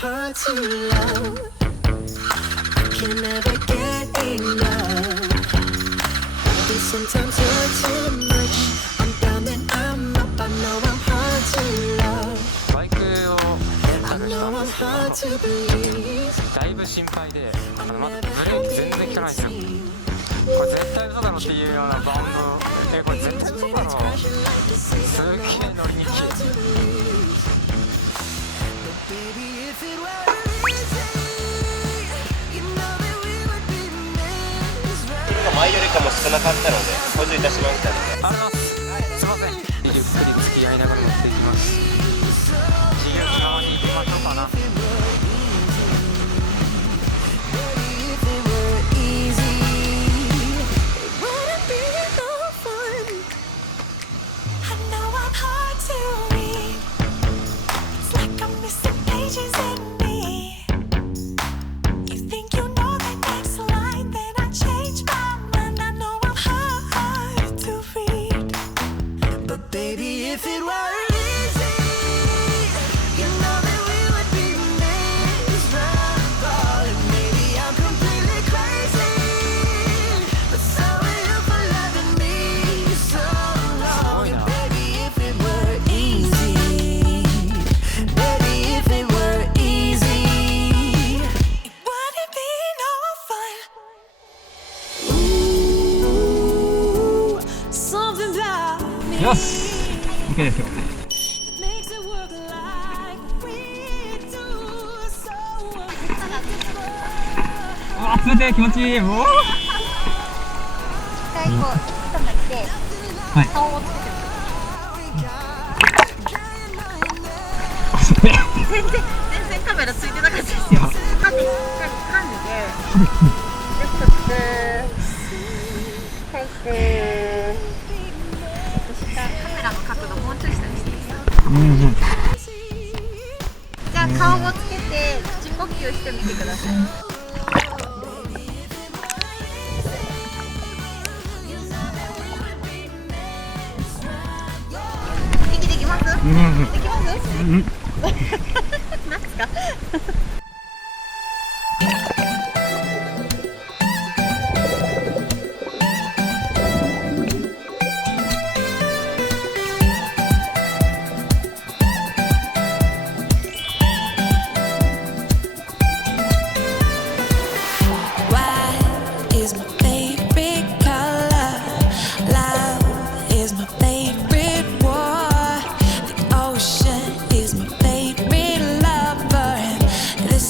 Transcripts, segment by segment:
hard to love. Can never get enough. But sometimes you're too much. I'm down and I'm up. I know I'm hard to love. バイクをレンタ I ルした know んで I'm す hard け to ど、 believe. だいぶ心配で、まずブレーキ全然効かないんですよ。これ絶対嘘だろっていうようなバウンド、これ絶対嘘だろ。すげえ乗りにくい。前よりかも少なかったので補充いたしましたので。あります。すいません。ゆっくり付き合いながら乗っていきます。自由気ままに行きましょうかな。よし OK ですよ。うわ冷てえ気持ちいい。おお一回こう止めて、はい、顔をつけてみて。全然カメラついてなかったですよ。歯でしっかり噛んで、はいカメラの角度もうちょい下にしていいですか。じゃあ顔をつけて口呼吸してみてください。息できます？できます？なんですか？This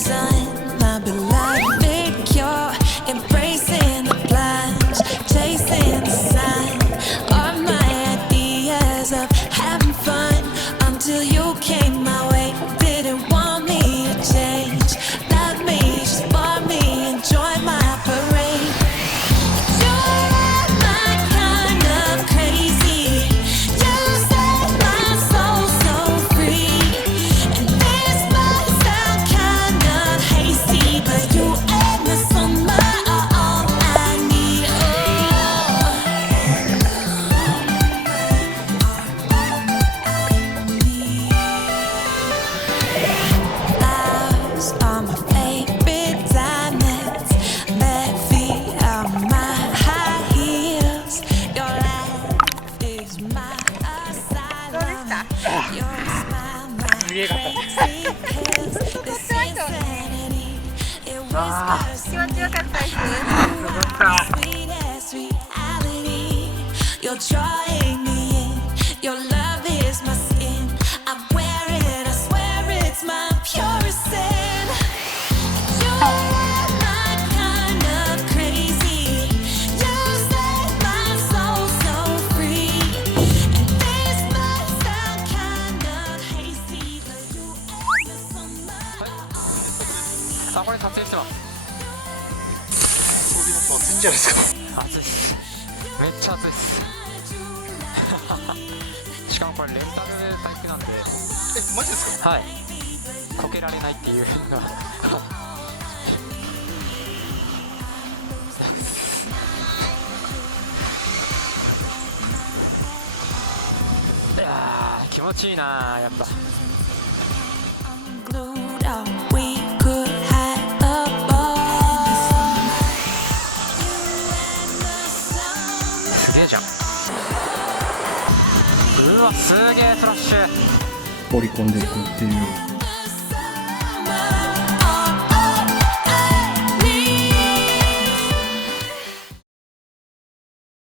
あ気持ちよかったです。よかった。 You're drawing me in. Your love is my sin. I wear it. I swear it's my purest sin. You're my kind of crazy. You set my soul so free. And this might sound kind of hasty, but you answer so much. あ、これ撮影してます。そういうの暑いんじゃないですか。暑いっす。めっちゃ暑いっす。しかもこれレンタルバイクなんで。マジですか。はい。こけられないっていうのが。いやー気持ちいいなやっぱ。 Glued up, we could have a ball. すげえじゃん。うわすげえフラッシュ。放り込んでいくっていう